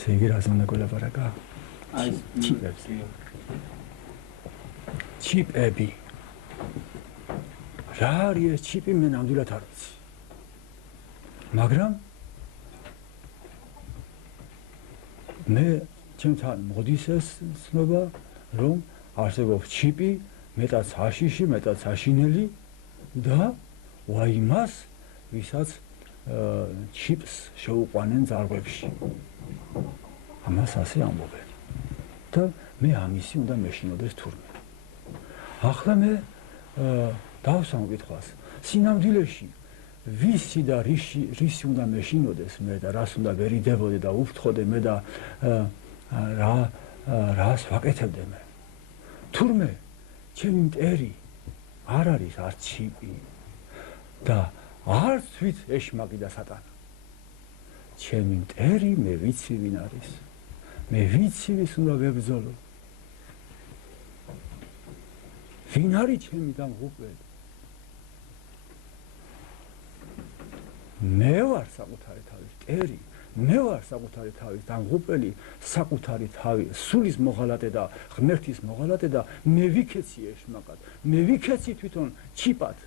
ესე იგი რას უნდა გველაპარაკა? ჩიპები. ჩიპები. რა არის ეს ჩიპი მე ნამდვილად არ ვიცი. მაგრამ მე ჩემთან მოდის ეს ცნობა, რომ არსებობს ჩიპი, მეტად საშიში, მეტად საშინელი და ვაიმას, ვისაც ჩიპს შეუყვანენ ძალღვებში. ამას ასე ამბობენ. და მე ამისი უნდა მეშინოდეს თურმე. ახლა მე დავსამკითხვას, სინამდვილეში ვისი და რისი უნდა მეშინოდეს მე და რას უნდა ვერიდებოდე და უფრთხოდე მე და რას ვაკეთებდე მე. თურმე ჩემი მტერი არ არის არც ჩიპი და არც ვით ეშმაკი და სატანა. ჩემი მტერი მე ვიცი ვინ არის. მე ვიცი ვის უნდა ვებრძოლო. ვინ არის ჩემი დამღუპველი? მე ვარ საკუთარი თავის მტერი, მე ვარ საკუთარი თავის დამღუპველი, საკუთარი თავის სულის მოღალატე და ღმერთის მოღალატე და მე ვიქეცი ეშმაკად, მე ვიქეცი თვითონ ჩიპად.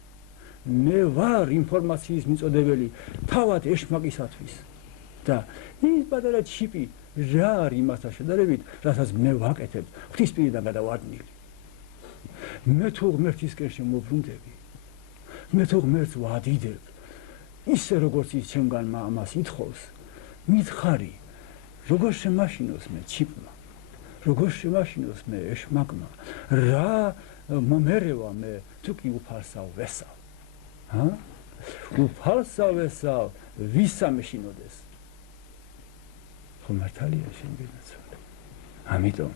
მე ვარ ინფორმაციის მიწოდებელი თავად ეშმაკისათვის და ის პატარა ჩიპი რა არის იმასთან შედარებით, რასაც მე ვაკეთებ ღვთისპირიდან გადავარდნილი. მე თუ ღმერთისკენ შემოbrუნდები, მე თუ ღმერთს ვადიდებ, ისე როგორც ის ჩემგან ამას ითხოვს, მითხარი, როგორ შემაშინოს მე ჩიპმა, როგორ შემაშინოს მე ეშმაკმა, რა მომერევა მე თუ კი უფალსავ ვესავ. უფალსავ ვესავ, ვისა მეშინოდეს. ხო მართალია შენ გინაცვალე. ამიტომ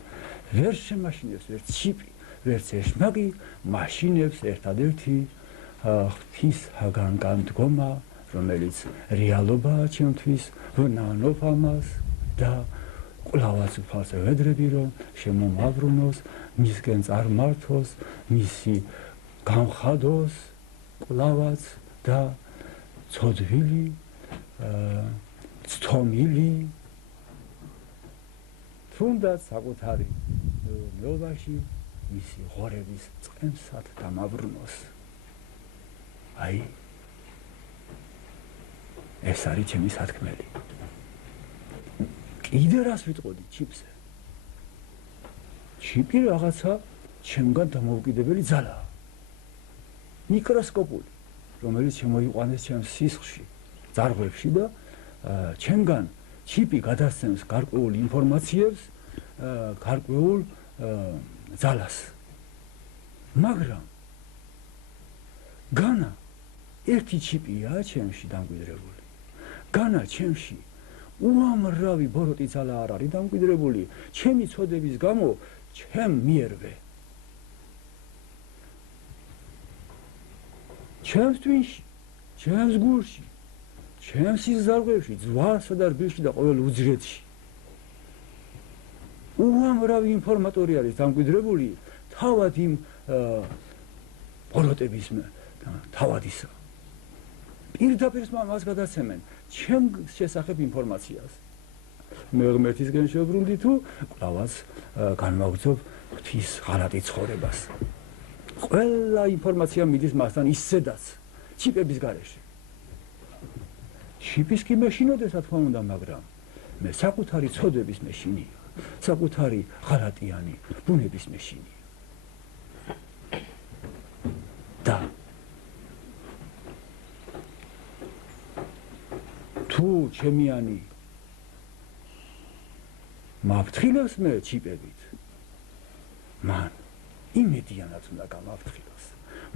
ვერ შემაშინებს ვერ ჩიპი, ვერც ეშმაკი მაშინებს ერთადერთი ღვთისაგან განდგომა, რომელიც რეალობაა ჩემთვის, ვნანობ ამას და კვლავაც უფალს ვედრები, რომ შემომავრუნოს, მისგან წარმართოს, მისი გამხადოს კვლავაც და ცოდვილი, ცთომილი, თუნდაც საკუთარი მეუბნობაში მისი ღორების წყემსად დამავრუნოს. აი, ეს არის ჩემი სათქმელი. კიდე რას ვიტყოდი ჩიპზე? ჩიპი რაღაცა ჩემგან დამოუკიდებელი ძალაა. მიკროსკოპული, რომელიც შემოიყვანეს ჩემს სისხლში, ძარღვებში და ჩემგან ჩიპი გადასცემს გარკვეულ ინფორმაციებს, გარკვეულ ძალას. მაგრამ განა ერთი ჩიპია ჩემში დამკვიდრებული. განა ჩემში უამრავი ბოროტი ძალა არ არის დამკვიდრებული, ჩემი ცოდების გამო ჩემ მიერვე. ჩემს ტვინში, ჩემს გულში, ჩემს სიზარღვებში, ძვალსა და რბილში და ყოველ უძრედში. უამრავი ინფორმატორი არის დამკვიდრებული თავად იმ ბოროტების თავადისა. პირდაპირ მას გადაცემენ ჩემ შესახებ ინფორმაციას. მე ღმერთისგან შევბრუნდი თუ კვლავაც განვაგრძობ ღვთის ღალატი ცხოვრებას. ყველა ინფორმაცია მიდის მასთან ისედაც ჩიპების გარეშე. ჩიპის კი მეშინოდეს, რა თქმა უნდა, მაგრამ მე საკუთარი ცოდების მეშინია, საკუთარი ღალატიანი ბუნების მეშინია. და თუ ჩემიანი მაფრთხილებს მე ჩიპებით, მან იმედიანად უნდა გამაფრთხილოს.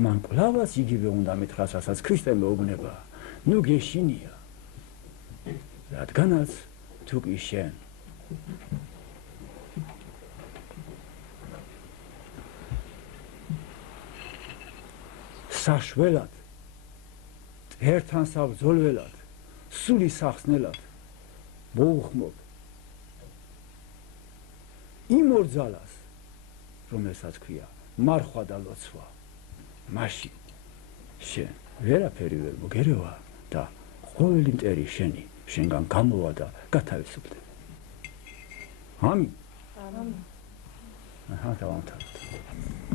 მან კვლავაც იგივე უნდა მითხრას, რასაც ქრისტე მეუბნება. ნუ გეშინია, რადგანაც თუ კი შენ საშველად, ერთთან საბრძოლველად, სული სახსნელად მოუხმობ იმ ორ ძალას, რომელსაც ქვია მარხვა და ლოცვა, მაშინ შენ ვერაფერი ვერ მოგერევა და ყოველი მტერი შენი შენგან გამოვა და გათავისუფლდება. ამინ. ამინ. აჰა, დავამთავრეთ.